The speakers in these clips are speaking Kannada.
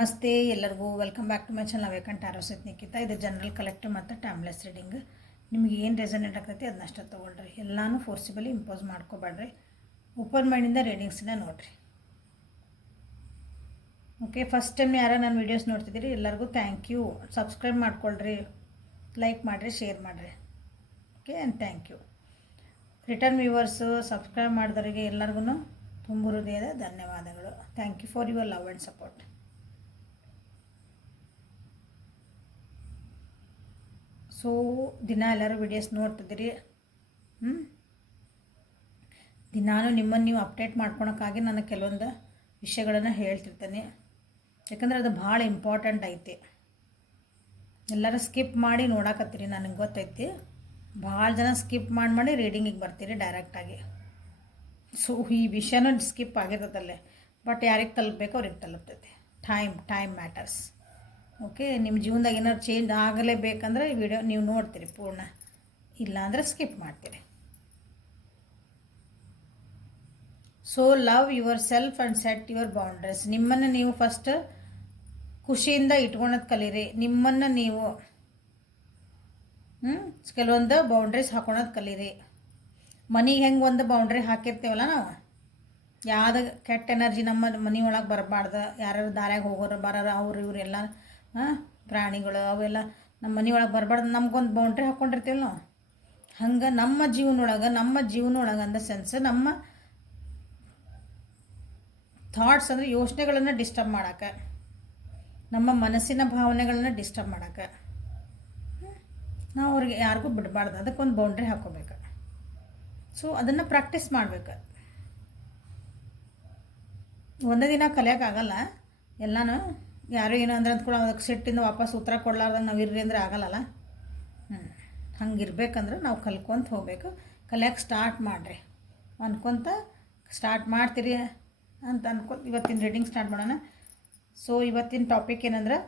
ನಮಸ್ತೆ ಎಲ್ಲರಿಗೂ welcome back to my channel ಅವೇಕಂಟ್ ಆರೋಸಿತ್ ನಿಖಿತಾ. ಇದು ಜನರಲ್ ಕಲೆಕ್ಟಿವ್ ಮತ್ತು ಟೈಮ್ಲೆಸ್ ರೀಡಿಂಗ್. ನಿಮಗೆ ಏನು ರೆಸನೇಟ್ ಆಗ್ತೈತಿ ಅದನ್ನಷ್ಟೇ ತೊಗೊಳ್ರಿ. ಎಲ್ಲನೂ ಫೋರ್ಸಿಬಲಿ ಇಂಪೋಸ್ ಮಾಡ್ಕೋಬೇಡ್ರಿ. ಓಪನ್ ಮೈಂಡಿಂದ ರೀಡಿಂಗ್ಸನ್ನ ನೋಡಿರಿ. ಓಕೆ, ಫಸ್ಟ್ ಟೈಮ್ ಯಾರು ನನ್ನ ವೀಡಿಯೋಸ್ ನೋಡ್ತಿದ್ದೀರಿ ಎಲ್ಲರಿಗೂ ಥ್ಯಾಂಕ್ ಯು. ಸಬ್ಸ್ಕ್ರೈಬ್ ಮಾಡ್ಕೊಳ್ರಿ, ಲೈಕ್ ಮಾಡಿರಿ, ಶೇರ್ ಮಾಡಿರಿ. Okay, and thank you. Return viewers subscribe ಮಾಡಿದವರಿಗೆ ಎಲ್ಲರಿಗೂ ತುಂಬ ಹೃದಯದ ಧನ್ಯವಾದಗಳು. Thank you for your love and support. So ದಿನ ಎಲ್ಲರೂ ವಿಡಿಯೋಸ್ ನೋಡ್ತಿದ್ದೀರಿ. ದಿನಾನು ನಿಮ್ಮನ್ನು ನೀವು ಅಪ್ಡೇಟ್ ಮಾಡ್ಕೊಳಕ್ಕಾಗಿ ನಾನು ಕೆಲವೊಂದು ವಿಷಯಗಳನ್ನು ಹೇಳ್ತಿರ್ತೇನೆ. ಯಾಕಂದರೆ ಅದು ಭಾಳ ಇಂಪಾರ್ಟೆಂಟ್ ಐತಿ. ಎಲ್ಲರೂ ಸ್ಕಿಪ್ ಮಾಡಿ ನೋಡಕತ್ತೀರಿ, ನನಗೆ ಗೊತ್ತೈತಿ. ಭಾಳ ಜನ ಸ್ಕಿಪ್ ಮಾಡಿ ರೀಡಿಂಗಿಗೆ ಬರ್ತೀರಿ ಡೈರೆಕ್ಟಾಗಿ. ಸೊ ಈ ವಿಷಯನೂ ಸ್ಕಿಪ್ ಆಗಿರ್ತದಲ್ಲೇ, ಬಟ್ ಯಾರಿಗೆ ತಲುಪಬೇಕು ಅವ್ರಿಗೆ ತಲುಪ್ತೈತಿ. Time matters. ಓಕೆ, ನಿಮ್ಮ ಜೀವನದಾಗ ಏನಾದ್ರು ಚೇಂಜ್ ಆಗಲೇಬೇಕಂದ್ರೆ ಈ ವಿಡಿಯೋ ನೀವು ನೋಡ್ತೀರಿ ಪೂರ್ಣ, ಇಲ್ಲಾಂದರೆ ಸ್ಕಿಪ್ ಮಾಡ್ತೀರಿ. So love your self and set your boundaries. ನಿಮ್ಮನ್ನು ನೀವು ಫಸ್ಟ್ ಖುಷಿಯಿಂದ ಇಟ್ಕೊಳೋದು ಕಲೀರಿ. ನಿಮ್ಮನ್ನು ನೀವು ಕೆಲವೊಂದು ಬೌಂಡ್ರೀಸ್ ಹಾಕೊಳೋದು ಕಲೀರಿ. ಮನೆಗೆ ಹೆಂಗೆ ಒಂದು ಬೌಂಡ್ರಿ ಹಾಕಿರ್ತೀವಲ್ಲ ನಾವು, ಯಾವ್ದು ಕೆಟ್ಟ ಎನರ್ಜಿ ನಮ್ಮ ಮನೆ ಒಳಗೆ ಬರಬಾರ್ದು. ಯಾರು ದಾರ್ಯಾಗ ಹೋಗೋರು ಬರೋರು ಅವ್ರು ಇವರೆಲ್ಲ ಪ್ರಾಣಿಗಳು ಅವೆಲ್ಲ ನಮ್ಮ ಮನೆ ಒಳಗೆ ಬರಬಾರ್ದು. ನಮ್ಗೊಂದು ಬೌಂಡ್ರಿ ಹಾಕ್ಕೊಂಡಿರ್ತೀವಲ್ಲ ನಾವು. ಹಂಗೆ ನಮ್ಮ ಜೀವನೊಳಗೆ ಅಂದ ಸೆನ್ಸ್ ನಮ್ಮ ಥಾಟ್ಸ್ ಅಂದರೆ ಯೋಚನೆಗಳನ್ನು ಡಿಸ್ಟರ್ಬ್ ಮಾಡೋಕ್ಕೆ, ನಮ್ಮ ಮನಸ್ಸಿನ ಭಾವನೆಗಳನ್ನು ಡಿಸ್ಟರ್ಬ್ ಮಾಡೋಕ್ಕೆ ನಾವು ಅವ್ರಿಗೆ ಯಾರಿಗೂ ಬಿಡಬಾರ್ದು. ಅದಕ್ಕೊಂದು ಬೌಂಡ್ರಿ ಹಾಕ್ಕೋಬೇಕು. ಸೊ ಅದನ್ನು ಪ್ರಾಕ್ಟೀಸ್ ಮಾಡಬೇಕು. ಒಂದೇ ದಿನ ಕಲಿಯೋಕ್ಕಾಗಲ್ಲ. ಎಲ್ಲನೂ ಯಾರು ಏನೋ ಅಂದ್ರೆ ಅಂದ್ಕೊಂಡು ಅದಕ್ಕೆ ಸಿಟ್ಟಿಂದ ವಾಪಸ್ ಉತ್ತರ ಕೊಡ್ಲಾರ್ದಂಗೆ ನಾವು ಇರ್ರಿ ಅಂದರೆ ಆಗಲ್ಲಲ್ಲ. ಹಂಗಿರ್ಬೇಕಂದ್ರೆ ನಾವು ಕಲ್ಕೊಂತ ಹೋಗ್ಬೇಕು. ಕಲಿಯೋಕ್ಕೆ ಸ್ಟಾರ್ಟ್ ಮಾಡಿರಿ. ಅನ್ಕೊತ ಸ್ಟಾರ್ಟ್ ಮಾಡ್ತೀರಿ ಅಂತ ಇವತ್ತಿನ ರೀಡಿಂಗ್ ಸ್ಟಾರ್ಟ್ ಮಾಡೋಣ. ಸೊ ಇವತ್ತಿನ ಟಾಪಿಕ್ ಏನಂದ್ರೆ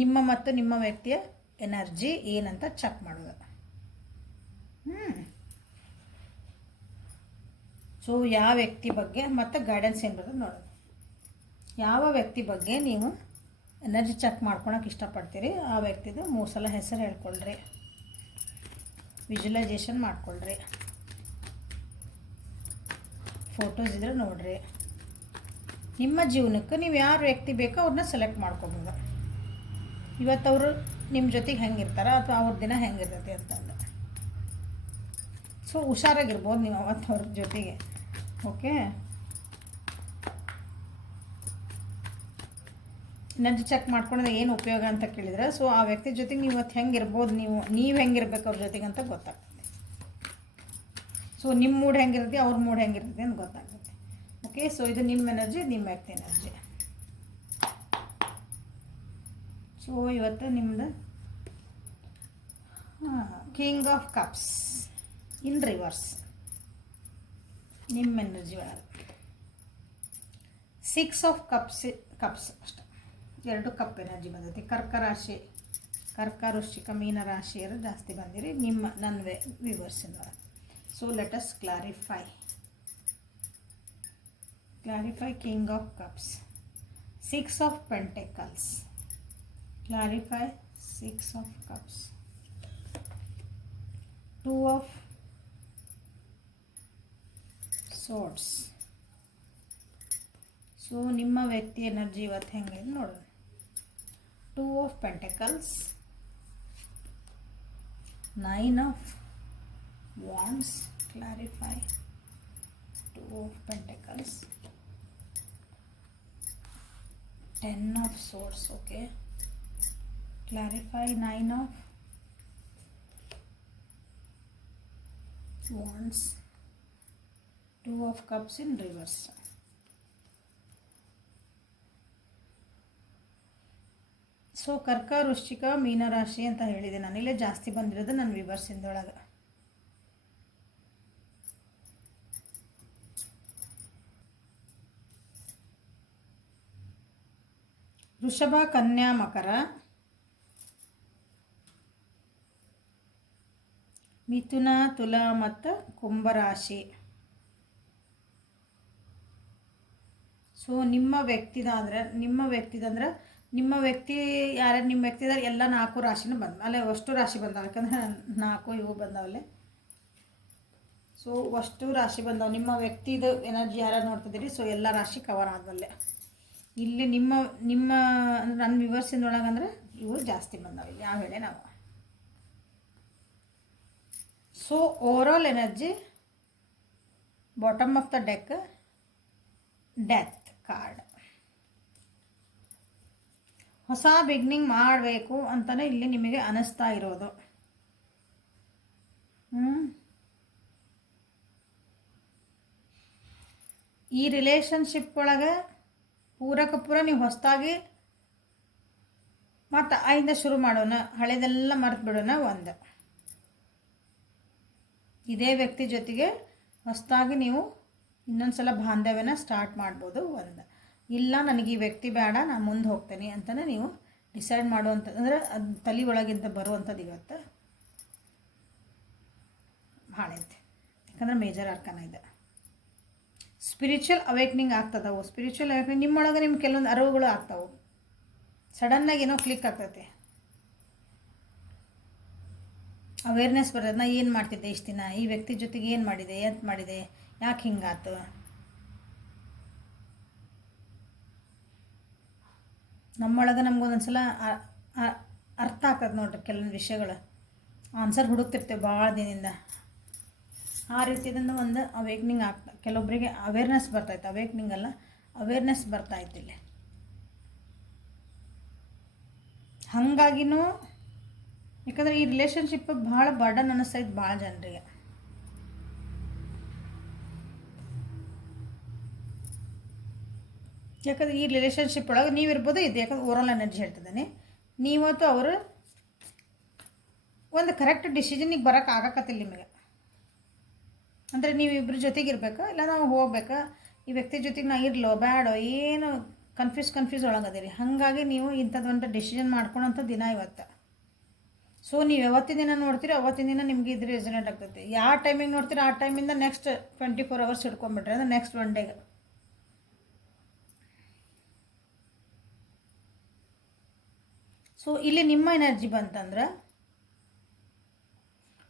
ನಿಮ್ಮ ಮತ್ತು ನಿಮ್ಮ ವ್ಯಕ್ತಿಯ ಎನರ್ಜಿ ಏನಂತ ಚೆಕ್ ಮಾಡೋದು. ಸೊ ಯಾವ ವ್ಯಕ್ತಿ ಬಗ್ಗೆ ಮತ್ತು ಗೈಡೆನ್ಸ್ ಏನು ಬರೋದು ನೋಡೋದು. ಯಾವ ವ್ಯಕ್ತಿ ಬಗ್ಗೆ ನೀವು ಎನರ್ಜಿ ಚೆಕ್ ಮಾಡ್ಕೊಳಕ್ಕೆ ಇಷ್ಟಪಡ್ತೀರಿ ಆ ವ್ಯಕ್ತಿದು 3 ಸಲ ಹೆಸರು ಹೇಳ್ಕೊಳ್ರಿ. ವಿಜುವಲೈಸೇಷನ್ ಮಾಡ್ಕೊಳ್ರಿ. ಫೋಟೋಸ್ ಇದ್ರೆ ನೋಡ್ರಿ. ನಿಮ್ಮ ಜೀವನಕ್ಕೆ ನೀವು ಯಾರು ವ್ಯಕ್ತಿ ಬೇಕೋ ಅವ್ರನ್ನ ಸೆಲೆಕ್ಟ್ ಮಾಡ್ಕೊಬೋದು. ಇವತ್ತು ಅವರು ನಿಮ್ಮ ಜೊತೆಗೆ ಹೆಂಗಿರ್ತಾರ ಅಥವಾ ಅವ್ರ ದಿನ ಹೆಂಗಿರ್ತೈತಿ ಅಂತಂದು. ಸೊ ಹುಷಾರಾಗಿರ್ಬೋದು ನೀವು ಅವತ್ತು ಅವ್ರ ಜೊತೆಗೆ. ಓಕೆ, ಎನರ್ಜಿ ಚೆಕ್ ಮಾಡ್ಕೊಂಡ್ರೆ ಏನು ಉಪಯೋಗ ಅಂತ ಕೇಳಿದರೆ, ಸೊ ಆ ವ್ಯಕ್ತಿ ಜೊತೆಗೆ ನೀವು ಇವತ್ತು ಹೆಂಗಿರ್ಬೋದು, ನೀವು ಹೆಂಗಿರ್ಬೇಕು ಅವ್ರ ಜೊತೆಗೆ ಅಂತ ಗೊತ್ತಾಗ್ತದೆ. ಸೊ ನಿಮ್ಮ ಮೂಡ್ ಹೆಂಗಿರುತ್ತೆ, ಅವ್ರ ಮೂಡ್ ಹೆಂಗಿರ್ತದೆ ಅಂತ ಗೊತ್ತಾಗುತ್ತೆ. ಓಕೆ, ಸೊ ಇದು ನಿಮ್ಮ ಎನರ್ಜಿ, ನಿಮ್ಮ ವ್ಯಕ್ತಿ ಎನರ್ಜಿ. ಸೊ ಇವತ್ತು ನಿಮ್ಮದು king of cups in reverse ನಿಮ್ಮ ಎನರ್ಜಿ ಒಳಗೆ. 6 ಆಫ್ ಕಪ್ಸ್ ಅಷ್ಟೆ. 2 ಕಪ್ ಎನರ್ಜಿ ಬಂದೈತಿ. ಕರ್ಕ ವೃಶ್ಚಿಕ ಮೀನ ರಾಶಿಯರು ಜಾಸ್ತಿ ಬಂದಿರಿ ನನ್ನ ವ್ಯೂವರ್ಸಿಂದ. So let us clarify king of cups. 6 of pentacles. Clarify 6 of cups. 2 of swords. So ನಿಮ್ಮ ವ್ಯಕ್ತಿ ಎನರ್ಜಿ ಇವತ್ತು ಹೆಂಗೆ ನೋಡೋಣ. 2 of pentacles. 9 of wands. Clarify 2 of pentacles. 10 of swords. Okay, clarify 9 of wands. 2 of cups in reverse. So Karka Vrishchika ಮೀನರಾಶಿ ಅಂತ ಹೇಳಿದೆ ನಾನು. ಇಲ್ಲೇ ಜಾಸ್ತಿ ಬಂದಿರೋದು ನನ್ನ ವಿವರ್ಸಿಂದೊಳಗೆ. ವೃಷಭ, ಕನ್ಯಾ, ಮಕರ, ಮಿಥುನ, ತುಲಾ ಮತ್ತು ಕುಂಭರಾಶಿ. ಸೊ ನಿಮ್ಮ ವ್ಯಕ್ತಿದಂದ್ರೆ ನಿಮ್ಮ ವ್ಯಕ್ತಿ ಯಾರ್ಯಾರು ನಿಮ್ಮ ವ್ಯಕ್ತಿ ಇದ್ದಾರೆ ಎಲ್ಲ 4 ರಾಶಿನೂ ಬಂದ ಅಲ್ಲೇ ಅಷ್ಟು ರಾಶಿ ಬಂದಾವೆ, ಯಾಕಂದ್ರೆ 4 ಇವು ಬಂದಾವಲ್ಲೇ. ಸೊ ಅಷ್ಟು ರಾಶಿ ಬಂದಾವೆ. ನಿಮ್ಮ ವ್ಯಕ್ತಿದು ಎನರ್ಜಿ ಯಾರು ನೋಡ್ತಿದ್ದೀರಿ, ಸೊ ಎಲ್ಲ ರಾಶಿ ಕವರ್ ಆದಲ್ಲೇ. ಇಲ್ಲಿ ನಿಮ್ಮ ನಿಮ್ಮ ನನ್ನ ವಿವರ್ಸಿನೊಳಗಂದ್ರೆ ಇವು ಜಾಸ್ತಿ ಬಂದಾವೆ ಯಾವ ಹೇಳಿ ನಾವು. So overall energy bottom of the deck death card. ಹೊಸ ಬಿಗ್ನಿಂಗ್ ಮಾಡಬೇಕು ಅಂತಲೇ ಇಲ್ಲಿ ನಿಮಗೆ ಅನ್ನಿಸ್ತಾ ಇರೋದು. ಈ ರಿಲೇಷನ್ಶಿಪ್ ಒಳಗೆ ಪೂರ ನೀವು ಹೊಸದಾಗಿ ಮತ್ತು ಐದಿಂದ ಶುರು ಮಾಡೋಣ, ಹಳೆದೆಲ್ಲ ಮರೆತು ಬಿಡೋಣ. ಒಂದು ಇದೇ ವ್ಯಕ್ತಿ ಜೊತೆಗೆ ಹೊಸದಾಗಿ ನೀವು ಇನ್ನೊಂದು ಸಲ ಬಾಂಧವ್ಯನ ಸ್ಟಾರ್ಟ್ ಮಾಡ್ಬೋದು. ಒಂದು ಇಲ್ಲ ನನಗೆ ಈ ವ್ಯಕ್ತಿ ಬೇಡ, ನಾನು ಮುಂದೆ ಹೋಗ್ತೇನೆ ಅಂತಲೇ ನೀವು ಡಿಸೈಡ್ ಮಾಡುವಂಥದ್ದು, ಅಂದರೆ ಅದು ತಲೆ ಒಳಗಿಂತ ಬರುವಂಥದ್ದು ಇವತ್ತು ಭಾಳ ಐತೆ. ಯಾಕಂದ್ರೆ ಮೇಜರ್ ಅರ್ಕನ ಇದೆ. ಸ್ಪಿರಿಚುವಲ್ ಅವೇಕ್ನಿಂಗ್ ಆಗ್ತದವು. ಸ್ಪಿರಿಚುವಲ್ ಅವೇಕ್ನಿಂಗ್ ನಿಮ್ಮೊಳಗೆ ನಿಮ್ಗೆ ಕೆಲವೊಂದು ಅರಿವುಗಳು ಆಗ್ತಾವೆ. ಸಡನ್ನಾಗಿ ಏನೋ ಕ್ಲಿಕ್ ಆಗ್ತೈತೆ, ಅವೇರ್ನೆಸ್ ಬರ್ತದೆ. ನಾ ಏನು ಮಾಡ್ತಿದ್ದೆ ಇಷ್ಟು ದಿನ, ಈ ವ್ಯಕ್ತಿ ಜೊತೆಗೆ ಏನು ಮಾಡಿದೆ, ಎಂತ ಮಾಡಿದೆ, ಯಾಕೆ ಹಿಂಗಾತು. ನಮ್ಮೊಳಗೆ ನಮ್ಗೊಂದೊಂದು ಸಲ ಅರ್ಥ ಆಗ್ತದೆ ನೋಡ್ರಿ ಕೆಲವೊಂದು ವಿಷಯಗಳು. ಆನ್ಸರ್ ಹುಡುಕ್ತಿರ್ತೇವೆ ಭಾಳ ದಿನದಿಂದ. ಆ ರೀತಿಯಿಂದ ಒಂದು ಅವೇಕ್ನಿಂಗ್ ಆಗ್ತದೆ. ಕೆಲವೊಬ್ಬರಿಗೆ ಅವೇರ್ನೆಸ್ ಬರ್ತೈತೆ, ಅವೇಕ್ನಿಂಗ್ ಅಲ್ಲ ಅವೇರ್ನೆಸ್ ಬರ್ತಾಯಿತ್ತು ಇಲ್ಲಿ. ಹಾಗಾಗಿನೂ ಯಾಕಂದರೆ ಈ ರಿಲೇಷನ್ಶಿಪ್ ಭಾಳ ಬರ್ಡನ್ ಅನ್ನಿಸ್ತೈತೆ ಭಾಳ ಜನರಿಗೆ. ಯಾಕಂದ್ರೆ ಈ ರಿಲೇಷನ್ಶಿಪ್ ಒಳಗೆ ನೀವಿರ್ಬೋದು ಇದು, ಯಾಕಂದ್ರೆ ಓವರಾಲ್ ಎನರ್ಜಿ ಹೇಳ್ತಿದ್ದಾನೆ. ನೀವತ್ತು ಅವರು ಒಂದು ಕರೆಕ್ಟ್ ಡಿಸಿಷನಿಗೆ ಬರೋಕೆ ಆಗಕತ್ತಿಲ್ಲ ನಿಮಗೆ. ಅಂದರೆ ನೀವಿಬ್ಬರ ಜೊತೆಗಿರ್ಬೇಕಾ, ಇಲ್ಲ ನಾವು ಹೋಗ್ಬೇಕಾ, ಈ ವ್ಯಕ್ತಿ ಜೊತೆಗೆ ನಾ ಇರಲೋ ಬೇಡೋ, ಏನು ಕನ್ಫ್ಯೂಸ್ ಒಳಗದಿರಿ. ಹಾಗಾಗಿ ನೀವು ಇಂಥದ್ದೊಂದು ಡಿಸಿಷನ್ ಮಾಡ್ಕೊಳೋಂಥ ದಿನ ಇವತ್ತು. ಸೊ ನೀವು ಯಾವತ್ತಿನ ದಿನ ನೋಡ್ತೀರಿ ಅವತ್ತಿನ ದಿನ ನಿಮಗೆ ಇದು ರೆಸನೇಟ್ ಆಗ್ತೈತಿ. ಯಾವ ಟೈಮಿಗೆ ನೋಡ್ತೀರಿ ಆ ಟೈಮಿಂದ ನೆಕ್ಸ್ಟ್ 24 hours ಹಿಡ್ಕೊಂಡ್ಬಿಟ್ರೆ ಅಂದರೆ ನೆಕ್ಸ್ಟ್ 1 ಡೇಗೆ. ಸೊ ಇಲ್ಲಿ ನಿಮ್ಮ ಎನರ್ಜಿ ಬಂತಂದ್ರೆ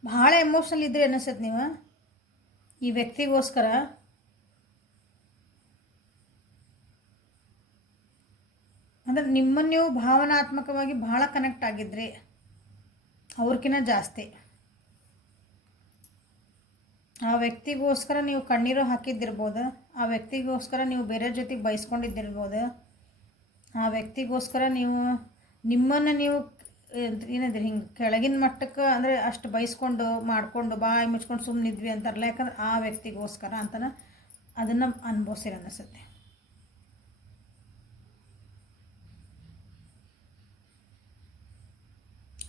ಭಾಳ ಎಮೋಷ್ನಲ್ ಇದ್ರೆ ಅನ್ನಿಸ್ತೈತೆ ನೀವು ಈ ವ್ಯಕ್ತಿಗೋಸ್ಕರ. ಅಂದರೆ ನಿಮ್ಮನ್ನು ನೀವು ಭಾವನಾತ್ಮಕವಾಗಿ ಭಾಳ ಕನೆಕ್ಟ್ ಆಗಿದ್ರಿ ಅವ್ರಕ್ಕಿಂತ ಜಾಸ್ತಿ. ಆ ವ್ಯಕ್ತಿಗೋಸ್ಕರ ನೀವು ಕಣ್ಣೀರು ಹಾಕಿದ್ದಿರ್ಬೋದು, ಆ ವ್ಯಕ್ತಿಗೋಸ್ಕರ ನೀವು ಬೇರೆ ಜೊತೆಗೆ ಬಯಸ್ಕೊಂಡಿದ್ದಿರ್ಬೋದು, ಆ ವ್ಯಕ್ತಿಗೋಸ್ಕರ ನೀವು ನಿಮ್ಮನ್ನು ನೀವು ಏನಿದ್ರಿ ಹಿಂಗೆ ಕೆಳಗಿನ ಮಟ್ಟಕ್ಕೆ ಅಂದರೆ ಅಷ್ಟು ಬಯಸ್ಕೊಂಡು ಮಾಡಿಕೊಂಡು ಬಾಯಿ ಮುಚ್ಕೊಂಡು ಸುಮ್ಮನಿದ್ವಿ ಅಂತಾರಲ್ಲ. ಯಾಕಂದ್ರೆ ಆ ವ್ಯಕ್ತಿಗೋಸ್ಕರ ಅಂತನ ಅದನ್ನು ಅನುಭವಿಸಿರ ಅನ್ನಿಸುತ್ತೆ.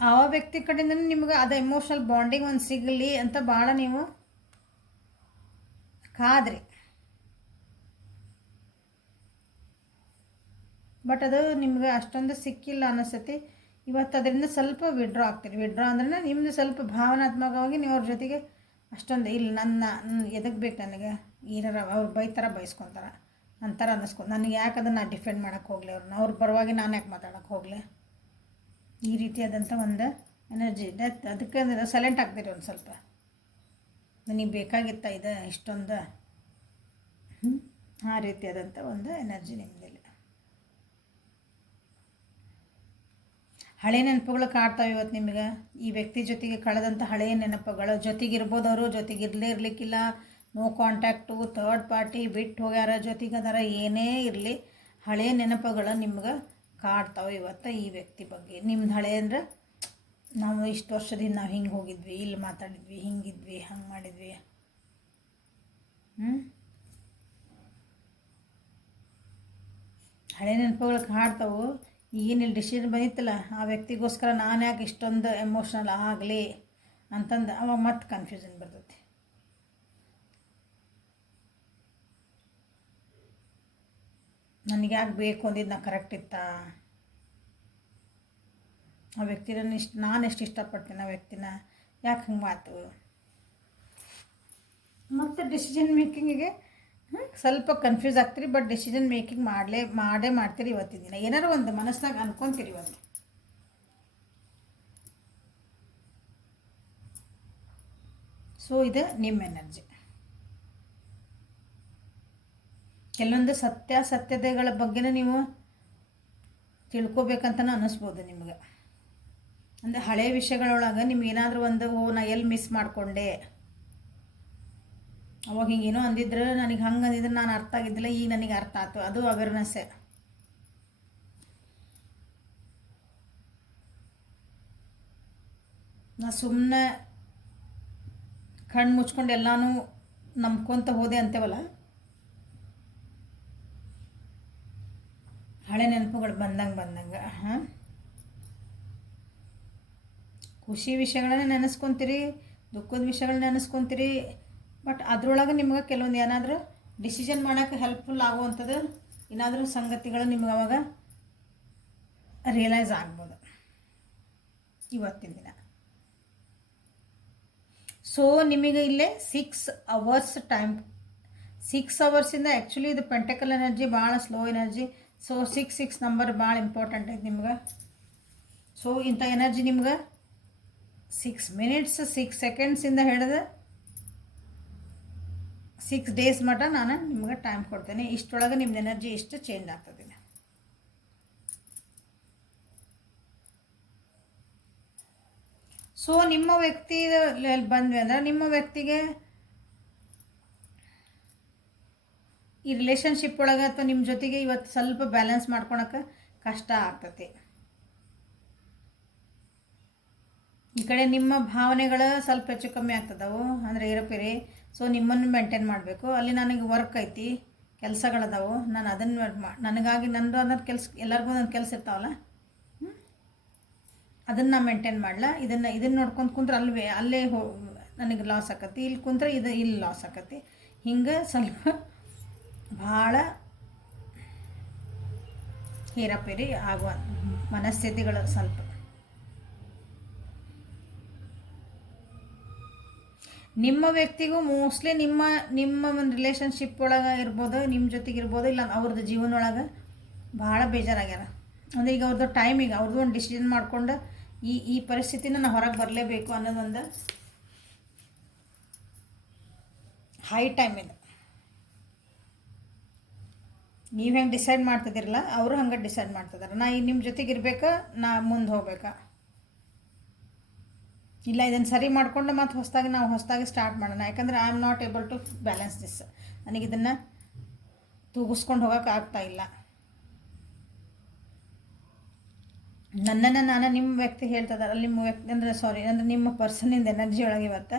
ಆ ವ್ಯಕ್ತಿ ಕಡೆಯಿಂದ ನಿಮ್ಗೆ ಅದು ಎಮೋಷ್ನಲ್ ಬಾಂಡಿಂಗ್ ಒಂದು ಸಿಗಲಿ ಅಂತ ಭಾಳ ನೀವು ಕಾದ್ರಿ. ಬಟ್ ಅದು ನಿಮ್ಗೆ ಅಷ್ಟೊಂದು ಸಿಕ್ಕಿಲ್ಲ ಅನ್ನಿಸ್ತೈತಿ. ಇವತ್ತು ಅದರಿಂದ ಸ್ವಲ್ಪ ವಿಡ್ರಾ ಆಗ್ತೀರಿ. ವಿಡ್ರಾ ಅಂದ್ರೆ ನಿಮ್ಮದು ಸ್ವಲ್ಪ ಭಾವನಾತ್ಮಕವಾಗಿ ನೀವು ಅವ್ರ ಜೊತೆಗೆ ಅಷ್ಟೊಂದು ಇಲ್ಲ ನನ್ನ ಎದಕ್ಕೆ ಬೇಕು ನನಗೆ ಏನಾರ ಅವ್ರು ಬೈತಾರ ಬಯಸ್ಕೊತಾರ ಅಂತಾರ ಅನ್ನಿಸ್ಕೊಂಡು ನನಗೆ ಯಾಕೆ ಅದನ್ನು ಡಿಫೆಂಡ್ ಮಾಡೋಕ್ಕೆ ಹೋಗಲಿ, ಅವ್ರ ಪರವಾಗಿ ನಾನು ಯಾಕೆ ಮಾತಾಡೋಕ್ಕೆ ಹೋಗಲಿ, ಈ ರೀತಿಯಾದಂಥ ಒಂದು ಎನರ್ಜಿ ಡೆತ್. ಅದಕ್ಕೆ ಅಂದರೆ ಸೈಲೆಂಟ್ ಆಗ್ತೀರಿ ಒಂದು ಸ್ವಲ್ಪ. ನನಗೆ ಬೇಕಾಗಿತ್ತ ಇದು ಇಷ್ಟೊಂದು ಆ ರೀತಿಯಾದಂಥ ಒಂದು ಎನರ್ಜಿ ನಿಮ್ಮದಿಲ್ಲ. ಹಳೆ ನೆನಪುಗಳು ಕಾಡ್ತಾವೆ ಇವತ್ತು ನಿಮಗೆ. ಈ ವ್ಯಕ್ತಿ ಜೊತೆಗೆ ಕಳೆದಂಥ ಹಳೆಯ ನೆನಪುಗಳು ಜೊತೆಗಿರ್ಬೋದು, ಅವರು ಜೊತೆಗಿರಲೇ ಇರಲಿಕ್ಕಿಲ್ಲ, ನೋ ಕಾಂಟ್ಯಾಕ್ಟು, ಥರ್ಡ್ ಪಾರ್ಟಿ ಬಿಟ್ಟು ಹೋಗ್ಯಾರ, ಜೊತೆಗೆ ಅದರ ಏನೇ ಇರಲಿ ಹಳೆಯ ನೆನಪುಗಳು ನಿಮ್ಗೆ ಕಾಡ್ತಾವೆ ಇವತ್ತು ಈ ವ್ಯಕ್ತಿ ಬಗ್ಗೆ. ನಿಮ್ದು ಹಳೆ ಅಂದ್ರೆ ನಾವು ಇಷ್ಟು ವರ್ಷದಿಂದ ನಾವು ಹಿಂಗೆ ಹೋಗಿದ್ವಿ, ಇಲ್ಲಿ ಮಾತಾಡಿದ್ವಿ, ಹಿಂಗಿದ್ವಿ, ಹಂಗೆ ಮಾಡಿದ್ವಿ. ಹಳೆ ನೆನಪುಗಳು ಕಾಡ್ತಾವೆ. ಏನಿಲ್ಲ ಡಿಸಿಷನ್ ಬಂದಿತ್ತಲ್ಲ ಆ ವ್ಯಕ್ತಿಗೋಸ್ಕರ ನಾನು ಯಾಕೆ ಇಷ್ಟೊಂದು ಎಮೋಷ್ನಲ್ ಆಗಲಿ ಅಂತಂದು ಅವಾಗ ಮತ್ತೆ ಕನ್ಫ್ಯೂಷನ್ ಬರ್ತೈತಿ. ನನಗೆ ಯಾಕೆ ಬೇಕು ಅಂದಿದ್ದು ನಾ ಕರೆಕ್ಟ್ ಇತ್ತಾ, ಆ ವ್ಯಕ್ತಿನ ನಾನು ಎಷ್ಟು ಇಷ್ಟಪಡ್ತೀನಿ ಆ ವ್ಯಕ್ತಿನ, ಯಾಕೆ ಹಂಗೆ ಮಾತು. ಮತ್ತು ಡಿಸಿಷನ್ ಮೇಕಿಂಗಿಗೆ ಸ್ವಲ್ಪ ಕನ್ಫ್ಯೂಸ್ ಆಗ್ತೀರಿ, ಬಟ್ ಡಿಸಿಷನ್ ಮೇಕಿಂಗ್ ಮಾಡೇ ಮಾಡ್ತೀರಿ ಇವತ್ತಿನ ದಿನ. ಏನಾರು ಒಂದು ಮನಸ್ಸಿನಾಗ ಅನ್ಕೊತೀರಿ ಇವತ್ತು. ಸೊ ಇದು ನಿಮ್ಮ ಎನರ್ಜಿ. ಕೆಲವೊಂದು ಸತ್ಯತೆಗಳ ಬಗ್ಗೆನೇ ನೀವು ತಿಳ್ಕೊಬೇಕಂತನೂ ಅನ್ನಿಸ್ಬೋದು ನಿಮ್ಗೆ. ಅಂದರೆ ಹಳೆಯ ವಿಷಯಗಳೊಳಗೆ ನಿಮ್ಗೆ ಏನಾದರೂ ಒಂದು ನಾ ಎಲ್ಲಿ ಮಿಸ್ ಮಾಡಿಕೊಂಡೆ, ಅವಾಗ ಹಿಂಗೇನೋ ಅಂದಿದ್ರೆ ನನಗೆ ಹಂಗೆ ಅಂದಿದ್ರೆ ನಾನು ಅರ್ಥ ಆಗಿದ್ದಿಲ್ಲ, ಈಗ ನನಗೆ ಅರ್ಥ ಆಯ್ತು. ಅದು ಅವೇರ್ನೆಸ್ಸೇ. ನಾ ಸುಮ್ಮನೆ ಕಣ್ಣು ಮುಚ್ಕೊಂಡು ಎಲ್ಲನೂ ನಂಬ್ಕೊತ ಹೋದೆ ಅಂತೇವಲ್ಲ, ಹಳೆ ನೆನಪುಗಳು ಬಂದಂಗೆ ಹಾಂ, ಖುಷಿ ವಿಷಯಗಳನ್ನ ನೆನೆಸ್ಕೊತೀರಿ, ದುಃಖದ ವಿಷಯಗಳನ್ನ ನೆನೆಸ್ಕೊತೀರಿ. ಬಟ್ ಅದರೊಳಗೆ ನಿಮ್ಗೆ ಕೆಲವೊಂದು ಏನಾದರೂ ಡಿಸಿಷನ್ ಮಾಡೋಕ್ಕೆ ಹೆಲ್ಪ್ಫುಲ್ ಆಗುವಂಥದ್ದು ಏನಾದರೂ ಸಂಗತಿಗಳು ನಿಮ್ಗೆ ಅವಾಗ ರಿಯಲೈಸ್ ಆಗ್ಬೋದು ಇವತ್ತಿನ ದಿನ. ಸೊ ನಿಮಗೆ ಇಲ್ಲೇ 6 ಅವರ್ಸ್ ಟೈಮ್, 6 ಅವರ್ಸಿಂದ ಆ್ಯಕ್ಚುಲಿ ಇದು ಪೆಂಟಕಲ್ ಎನರ್ಜಿ ಭಾಳ ಸ್ಲೋ ಎನರ್ಜಿ. ಸೊ 6 ನಂಬರ್ ಭಾಳ ಇಂಪಾರ್ಟೆಂಟ್ ಐತೆ ನಿಮ್ಗೆ. ಸೊ ಇಂಥ ಎನರ್ಜಿ ನಿಮ್ಗೆ 6 ಮಿನಿಟ್ಸ್ 6 ಸೆಕೆಂಡ್ಸಿಂದ ಹಿಡಿದು 6 ಡೇಸ್ ಮಟ್ಟ ನಾನು ನಿಮ್ಗೆ ಟೈಮ್ ಕೊಡ್ತೇನೆ. ಇಷ್ಟೊಳಗೆ ನಿಮ್ದು ಎನರ್ಜಿ ಇಷ್ಟು ಚೇಂಜ್ ಆಗ್ತದೆ. ಸೊ ನಿಮ್ಮ ವ್ಯಕ್ತಿ ಬಂದ್ವಿ ಅಂದ್ರೆ ನಿಮ್ಮ ವ್ಯಕ್ತಿಗೆ ಈ ರಿಲೇಷನ್ಶಿಪ್ ಒಳಗೆ ಅಥವಾ ನಿಮ್ಮ ಜೊತೆಗೆ ಇವತ್ತು ಸ್ವಲ್ಪ ಬ್ಯಾಲೆನ್ಸ್ ಮಾಡ್ಕೊಳಕ್ಕೆ ಕಷ್ಟ ಆಗ್ತತಿ. ಈ ಕಡೆ ನಿಮ್ಮ ಭಾವನೆಗಳು ಸ್ವಲ್ಪ ಹೆಚ್ಚು ಕಮ್ಮಿ ಆಗ್ತದವು, ಅಂದರೆ ಏರೋಪೇರಿ. ಸೊ ನಿಮ್ಮನ್ನು ಮೇಂಟೈನ್ ಮಾಡಬೇಕು. ಅಲ್ಲಿ ನನಗೆ ವರ್ಕ್ ಐತಿ, ಕೆಲಸಗಳದಾವು, ನಾನು ಅದನ್ನು ನನಗಾಗಿ ನಂದು ಅನ್ನೋದು ಕೆಲಸ, ಎಲ್ಲರಿಗೂ ಒಂದು ಕೆಲಸ ಇರ್ತಾವಲ್ಲ, ಅದನ್ನು ಮೇಂಟೈನ್ ಮಾಡಲ. ಇದನ್ನು ನೋಡ್ಕೊಂಡು ಕುಂತ್ರೆ ಅಲ್ಲೇ ನನಗೆ ಲಾಸ್ ಆಕತಿ, ಇಲ್ಲಿ ಕುಂತ್ರೆ ಇಲ್ಲಿ ಲಾಸ್ ಆಕತಿ. ಹಿಂಗೆ ಸ್ವಲ್ಪ ಭಾಳ ಹೇರಾಪೇರಿ ಆಗುವ ಮನಸ್ಥಿತಿಗಳು ಸ್ವಲ್ಪ. ನಿಮ್ಮ ವ್ಯಕ್ತಿಗೂ ಮೋಸ್ಟ್ಲಿ ನಿಮ್ಮ ಒಂದು ರಿಲೇಷನ್ಶಿಪ್ ಒಳಗೆ ಇರ್ಬೋದು, ನಿಮ್ಮ ಜೊತೆಗೆ ಇರ್ಬೋದು, ಇಲ್ಲ ಅವ್ರದ್ದು ಜೀವನ ಒಳಗೆ ಭಾಳ ಬೇಜಾರಾಗ್ಯಾರ. ಅಂದರೆ ಈಗ ಅವ್ರದ್ದು ಟೈಮಿಗೆ ಅವ್ರದ್ದು ಒಂದು ಡಿಸಿಷನ್ ಮಾಡ್ಕೊಂಡು ಈ ಪರಿಸ್ಥಿತಿನ ನಾವು ಹೊರಗೆ ಬರಲೇಬೇಕು ಅನ್ನೋದೊಂದು ಹೈ ಟೈಮ್ ಇದೆ. ನೀವು ಹೆಂಗೆ ಡಿಸೈಡ್ ಮಾಡ್ತಿದ್ದೀರಲ್ಲ, ಅವರು ಹಂಗೆ ಡಿಸೈಡ್ ಮಾಡ್ತಿದ್ದಾರೆ. ನಾ ಈಗ ನಿಮ್ಮ ಜೊತೆಗೆ ಇರಬೇಕಾ, ನಾ ಮುಂದೆ ಹೋಗ್ಬೇಕಾ, ಇಲ್ಲ ಇದನ್ನು ಸರಿ ಮಾಡಿಕೊಂಡು ಮತ್ತು ಹೊಸದಾಗಿ ಸ್ಟಾರ್ಟ್ ಮಾಡೋಣ. ಯಾಕಂದರೆ I am not able to balance this. ನನಗಿದನ್ನು ತೂಗಿಸ್ಕೊಂಡು ಹೋಗೋಕೆ ಆಗ್ತಾಯಿಲ್ಲ. ನನ್ನನ್ನು ನಾನು ನಿಮ್ಮ ವ್ಯಕ್ತಿ ಹೇಳ್ತಿದ್ದಾರೆ, ಅಲ್ಲಿ ನಿಮ್ಮ ವ್ಯಕ್ತಿ ಅಂದರೆ ನಿಮ್ಮ ಪರ್ಸನಿಂದ ಎನರ್ಜಿ ಒಳಗೆ ಇವತ್ತು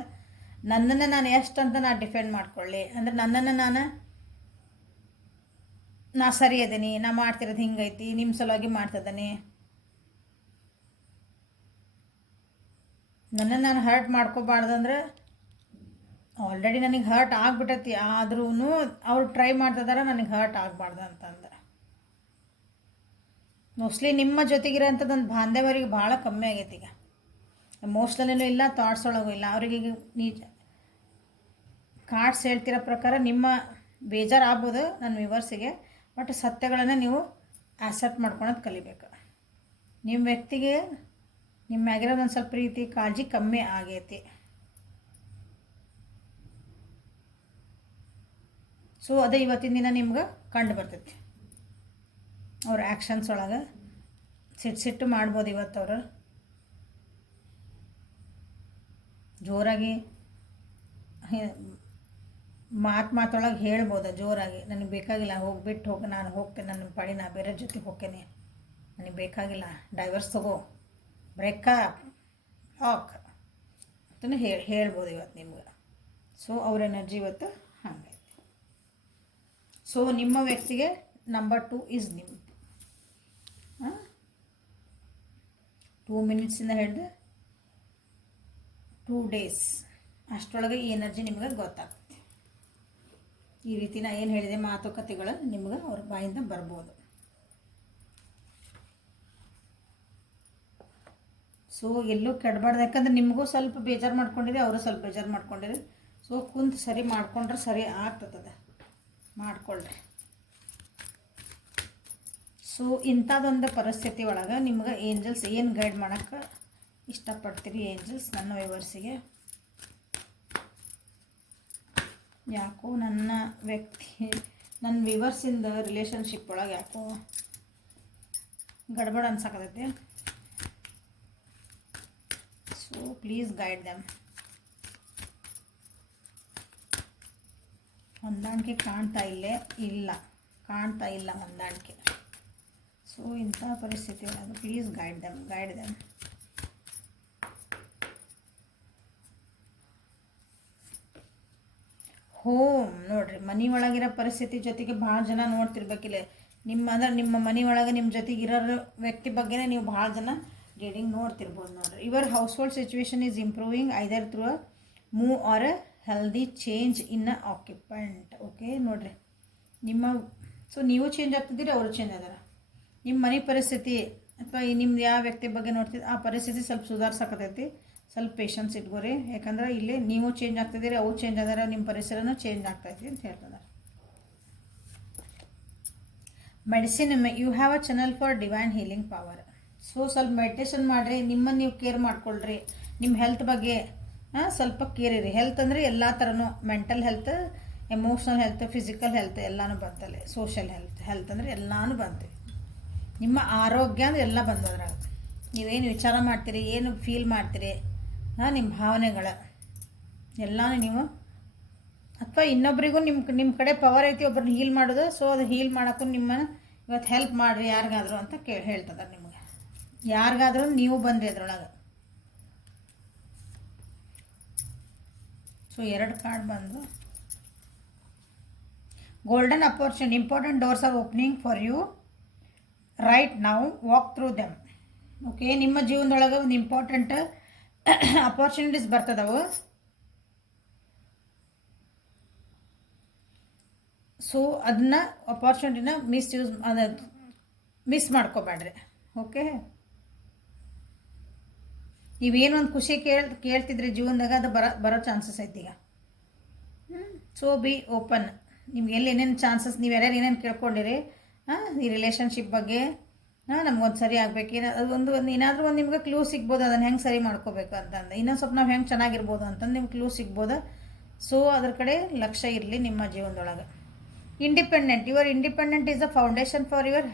ನನ್ನನ್ನು ನಾನು ಎಷ್ಟು ಅಂತ ನಾನು ಡಿಫೆಂಡ್ ಮಾಡ್ಕೊಳ್ಳಿ. ಅಂದರೆ ನನ್ನನ್ನು ನಾ ಸರಿ ಅದೀನಿ, ನಾ ಮಾಡ್ತಿರೋದು ಹಿಂಗೈತಿ, ನಿಮ್ಮ ಸಲುವಾಗಿ ಮಾಡ್ತಿದ್ದೀನಿ, ನನ್ನನ್ನು ನಾನು ಹರ್ಟ್ ಮಾಡ್ಕೋಬಾರ್ದಂದ್ರೆ ಆಲ್ರೆಡಿ ನನಗೆ ಹರ್ಟ್ ಆಗಿಬಿಟ್ಟೈತಿ. ಆದ್ರೂ ಅವ್ರು ಟ್ರೈ ಮಾಡ್ತಿದ್ದಾರೆ ನನಗೆ ಹರ್ಟ್ ಆಗಬಾರ್ದು ಅಂತಂದ್ರೆ. ಮೋಸ್ಟ್ಲಿ ನಿಮ್ಮ ಜೊತೆಗಿರೋಂಥದ್ದೊಂದು ಬಾಂಧವ್ಯರಿಗೆ ಭಾಳ ಕಮ್ಮಿ ಆಗೈತಿ. ಈಗ ಎಮೋಷ್ನಲ್ಲೂ ಇಲ್ಲ, ಥಾಟ್ಸ್ ಒಳಗೂ ಇಲ್ಲ. ಅವ್ರಿಗೆ ಈಗ ಕಾರ್ಡ್ಸ್ ಹೇಳ್ತಿರೋ ಪ್ರಕಾರ ನಿಮ್ಮ ಬೇಜಾರು ಆಗ್ಬೋದು ನನ್ನ ವ್ಯೂವರ್ಸಿಗೆ, ಬಟ್ ಸತ್ಯಗಳನ್ನು ನೀವು ಆಕ್ಸೆಪ್ಟ್ ಮಾಡ್ಕೊಳೋದು ಕಲಿಬೇಕು. ನಿಮ್ಮ ವ್ಯಕ್ತಿಗೆ ನಿಮ್ಮ ಮ್ಯಾಗಿರೋದು ಒಂದು ಸ್ವಲ್ಪ ಪ್ರೀತಿ ಕಾಳಜಿ ಕಮ್ಮಿ ಆಗೈತಿ. ಸೊ ಅದೇ ಇವತ್ತಿನ ದಿನ ನಿಮ್ಗೆ ಕಂಡು ಬರ್ತೈತಿ. ಅವ್ರ ಆ್ಯಕ್ಷನ್ಸ್ ಒಳಗೆ ಸಿಟ್ಟು ಮಾಡ್ಬೋದು. ಇವತ್ತು ಅವರು ಜೋರಾಗಿ ಮಾತೊಳಗೆ ಹೇಳ್ಬೋದು, ಜೋರಾಗಿ ನನಗೆ ಬೇಕಾಗಿಲ್ಲ, ಹೋಗಿ ನಾನು ಹೋಗ್ತೇನೆ, ನನ್ನ ಪಾಡಿ ನಾ ಬೇರೆ ಜೊತೆಗೆ ಹೋಗ್ತೇನೆ, ನನಗೆ ಬೇಕಾಗಿಲ್ಲ, ಡೈವರ್ಸ್ ತಗೋ, ಬ್ರೇಕಪ್, ಲಾಕ್ ಅಂತಲೂ ಹೇಳ್ಬೋದು ಇವತ್ತು ನಿಮ್ಗೆ. ಸೊ ಅವ್ರ ಎನರ್ಜಿ ಇವತ್ತು ಹಾಗೈತಿ. ಸೊ ನಿಮ್ಮ ವ್ಯಕ್ತಿಗೆ ನಂಬರ್ 2 ಈಸ್ ನಿಮ್ಮ 2 ಮಿನಿಟ್ಸಿಂದ ಹಿಡಿದು 2 ಡೇಸ್ ಅಷ್ಟರೊಳಗೆ ಈ ಎನರ್ಜಿ ನಿಮ್ಗೆ ಗೊತ್ತಾಗ್ತದೆ. ಈ ರೀತಿ ನಾ ಏನು ಹೇಳಿದೆ ಮಾತುಕತೆಗಳು ನಿಮ್ಗೆ ಅವ್ರ ಬಾಯಿಂದ ಬರ್ಬೋದು. ಸೊ ಎಲ್ಲೂ ಕೆಡಬಾರ್ದು, ಯಾಕಂದ್ರೆ ನಿಮಗೂ ಸ್ವಲ್ಪ ಬೇಜಾರು ಮಾಡ್ಕೊಂಡಿರಿ, ಅವರು ಸ್ವಲ್ಪ ಬೇಜಾರು ಮಾಡ್ಕೊಂಡಿರಿ. ಸೊ ಕುಂತು ಸರಿ ಮಾಡ್ಕೊಂಡ್ರೆ ಸರಿ ಆಗ್ತದೆ. ಮಾಡ್ಕೊಳ್ರಿ. ಸೊ ಇಂಥದ್ದೊಂದು ಪರಿಸ್ಥಿತಿ ಒಳಗೆ ನಿಮ್ಗೆ ಏಂಜಲ್ಸ್ ಏನು ಗೈಡ್ ಮಾಡೋಕ್ಕೆ ಇಷ್ಟಪಡ್ತೀರಿ ಏಂಜಲ್ಸ್ ನನ್ನ ವ್ಯೂವರ್ಸಿಗೆ? ಯಾಕೋ ನನ್ನ ವ್ಯೂವರ್ಸಿಂದ ರಿಲೇಷನ್ಶಿಪ್ ಒಳಗೆ ಯಾಕೋ ಗಡ್ಬಡ ಅನ್ಸಕತ್ತೈತಿ. So please guide them. ಹೊಂದಾಣಿಕೆ ಕಾಣ್ತಾ ಇಲ್ಲ ಹೊಂದಾಣಿಕೆ. ಸೊ ಇಂಥ ಪರಿಸ್ಥಿತಿ ಒಳಗೆ ಪ್ಲೀಸ್ ಗೈಡ್ ದೆಮ್. ಹೋಮ್ ನೋಡ್ರಿ, ಮನೆ ಒಳಗಿರೋ ಪರಿಸ್ಥಿತಿ ಜೊತೆಗೆ ಭಾಳ ಜನ ನೋಡ್ತಿರ್ಬೇಕಿಲ್ಲ. ನಿಮ್ಮ ಮನೆ ಒಳಗೆ ನಿಮ್ಮ ಜೊತೆಗೆ ಇರೋ ವ್ಯಕ್ತಿ ಬಗ್ಗೆನೇ ನೀವು ಭಾಳ ಜನ ರೀಡಿಂಗ್ ನೋಡ್ತಿರ್ಬೋದು ನೋಡ್ರಿ. Your household situation is improving either through a move or a healthy change in a occupant. Okay ನೋಡ್ರಿ, ನೀವು ಚೇಂಜ್ ಆಗ್ತಿದ್ದೀರಿ, ಅವರು ಚೇಂಜ್ ಅದಾರ. ನಿಮ್ಮ ಮನೆ ಪರಿಸ್ಥಿತಿ ಅಥವಾ ನಿಮ್ದು ಯಾವ ವ್ಯಕ್ತಿ ಬಗ್ಗೆ ನೋಡ್ತಿದ್ದು ಆ ಪರಿಸ್ಥಿತಿ ಸ್ವಲ್ಪ ಸುಧಾರಿಸಕತ್ತೈತಿ. ಸ್ವಲ್ಪ ಪೇಷನ್ಸ್ ಇಟ್ಕೋರಿ. ಯಾಕಂದ್ರೆ ಇಲ್ಲಿ ನೀವು ಚೇಂಜ್ ಆಗ್ತಿದ್ದೀರಿ, ಅವು ಚೇಂಜ್ ಅದಾರ, ನಿಮ್ಮ ಪರಿಸರನೂ ಚೇಂಜ್ ಆಗ್ತೈತಿ ಅಂತ ಹೇಳ್ತಿದ್ದಾರೆ. Medicine, you have a channel for divine healing power. So ಸ್ವಲ್ಪ ಮೆಡಿಟೇಷನ್ ಮಾಡಿರಿ, ನಿಮ್ಮನ್ನು ನೀವು ಕೇರ್ ಮಾಡ್ಕೊಳ್ರಿ. ನಿಮ್ಮ ಹೆಲ್ತ್ ಬಗ್ಗೆ ಸ್ವಲ್ಪ ಕೇರ್ ಇರಿ. ಹೆಲ್ತ್ ಅಂದರೆ ಎಲ್ಲ ಥರನೂ, mental health, emotional health, physical health ಎಲ್ಲನೂ ಬಂತಲ್ಲಿ. ಸೋಷಲ್ ಹೆಲ್ತ್ ಅಂದರೆ ಎಲ್ಲನೂ ಬಂತು. ನಿಮ್ಮ ಆರೋಗ್ಯ ಅಂದರೆ ಎಲ್ಲ ಬಂದದ್ರಾಗ. ನೀವೇನು ವಿಚಾರ ಮಾಡ್ತೀರಿ, ಏನು ಫೀಲ್ ಮಾಡ್ತೀರಿ, ನಿಮ್ಮ ಭಾವನೆಗಳ ಎಲ್ಲನೂ ನೀವು, ಅಥವಾ ಇನ್ನೊಬ್ರಿಗೂ ನಿಮ್ಮ ಕಡೆ ಪವರ್ ಐತಿ ಒಬ್ಬರನ್ನ ಹೀಲ್ ಮಾಡೋದು. ಸೊ ಅದು ಹೀಲ್ ಮಾಡೋಕ್ಕೂ ನಿಮ್ಮನ್ನು ಇವತ್ತು ಹೆಲ್ಪ್ ಮಾಡಿರಿ ಯಾರಿಗಾದರೂ ಅಂತ ಹೇಳ್ತದಾರೆ ನಿಮಗೆ. ಯಾರಿಗಾದ್ರೂ ನೀವು ಬಂದ್ರಿ ಅದ್ರೊಳಗೆ. ಸೊ 2 ಕಾರ್ಡ್ ಬಂದು golden opportunity, important doors are opening for you right ನಾವು, ವಾಕ್ ಥ್ರೂ ದೆಮ್. ಓಕೆ, ನಿಮ್ಮ ಜೀವನದೊಳಗೆ ಒಂದು ಇಂಪಾರ್ಟೆಂಟ್ ಅಪರ್ಚುನಿಟೀಸ್ ಬರ್ತದವು. ಸೊ ಅದನ್ನ ಅಪರ್ಚುನಿಟಿನ ಮಿಸ್ ಮಾಡ್ಕೋಬೇಡ್ರಿ. ಓಕೆ, ನೀವೇನೊಂದು ಖುಷಿ ಕೇಳ್ತಿದ್ರಿ ಜೀವನದಾಗ, ಅದು ಬರೋ ಚಾನ್ಸಸ್ ಐತಿ ಈಗ. So B open. ನಿಮ್ಗೆ ಎಲ್ಲಿ ಏನೇನು ಚಾನ್ಸಸ್, ನೀವು ಯಾರ್ಯಾರು ಏನೇನು ಕೇಳ್ಕೊಂಡಿರಿ ಈ ರಿಲೇಷನ್ಶಿಪ್ ಬಗ್ಗೆ, ನಮ್ಗೊಂದು ಸರಿ ಆಗ್ಬೇಕು, ಅದು ಒಂದು ಏನಾದರೂ ಒಂದು ನಿಮ್ಗೆ ಕ್ಲೂ ಸಿಗ್ಬೋದು, ಅದನ್ನು ಹೆಂಗೆ ಸರಿ ಮಾಡ್ಕೋಬೇಕು ಅಂತಂದು. ಇನ್ನೊಂದು ಸ್ವಲ್ಪ ನಾವು ಹೆಂಗೆ ಚೆನ್ನಾಗಿರ್ಬೋದು ಅಂತಂದು ನಿಮ್ಗೆ ಕ್ಲೂ ಸಿಗ್ಬೋದು. ಸೊ ಅದ್ರ ಕಡೆ ಲಕ್ಷ್ಯ ಇರಲಿ ನಿಮ್ಮ ಜೀವನದೊಳಗೆ. Independent, your independent is a foundation for your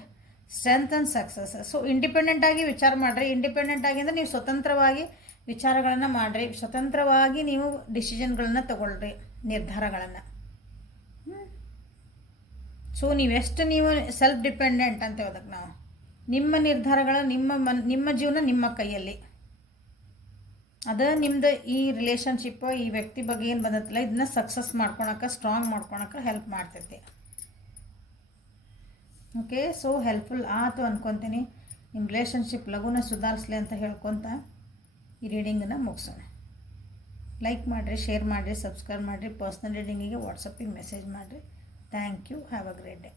strength and success. So ಇಂಡಿಪೆಂಡೆಂಟಾಗಿ ವಿಚಾರ ಮಾಡಿರಿ. ಇಂಡಿಪೆಂಡೆಂಟಾಗಿ ಅಂದರೆ ನೀವು ಸ್ವತಂತ್ರವಾಗಿ ವಿಚಾರಗಳನ್ನು ಮಾಡಿರಿ, ಸ್ವತಂತ್ರವಾಗಿ ನೀವು ಡಿಸಿಷನ್ಗಳನ್ನು ತಗೊಳ್ರಿ, ನಿರ್ಧಾರಗಳನ್ನು. ಸೊ ನೀವೆಷ್ಟು ನೀವು ಸೆಲ್ಫ್ ಡಿಪೆಂಡೆಂಟ್ ಅಂತ ಹೇಳೋದಕ್ಕೆ ನಾವು, ನಿಮ್ಮ ನಿರ್ಧಾರಗಳ ನಿಮ್ಮ ಜೀವನ ನಿಮ್ಮ ಕೈಯಲ್ಲಿ. ಅದು ನಿಮ್ಮದು ಈ ರಿಲೇಷನ್ಶಿಪ್ಪು, ಈ ವ್ಯಕ್ತಿ ಬಗ್ಗೆ ಏನು ಬಂದತ್ತಲ್ಲ, ಇದನ್ನ ಸಕ್ಸಸ್ ಮಾಡ್ಕೊಳಕ್ಕೆ, ಸ್ಟ್ರಾಂಗ್ ಮಾಡ್ಕೊಳಕ್ಕೆ ಹೆಲ್ಪ್ ಮಾಡ್ತೈತಿ. ಓಕೆ, ಸೊ ಹೆಲ್ಪ್ಫುಲ್ ಆಯಿತು ಅಂದ್ಕೊತೀನಿ. ನಿಮ್ಮ ರಿಲೇಷನ್ಶಿಪ್ ಲಘುನ ಸುಧಾರಿಸ್ಲಿ ಅಂತ ಹೇಳ್ಕೊತ ಈ ರೀಡಿಂಗನ್ನು ಮುಗಿಸೋಣ. ಲೈಕ್ ಮಾಡಿರಿ, ಶೇರ್ ಮಾಡಿರಿ, ಸಬ್ಸ್ಕ್ರೈಬ್ ಮಾಡಿರಿ. ಪರ್ಸ್ನಲ್ ರೀಡಿಂಗಿಗೆ ವಾಟ್ಸಪ್ಪಿಗೆ ಮೆಸೇಜ್ ಮಾಡಿರಿ. Thank you. Have a great day.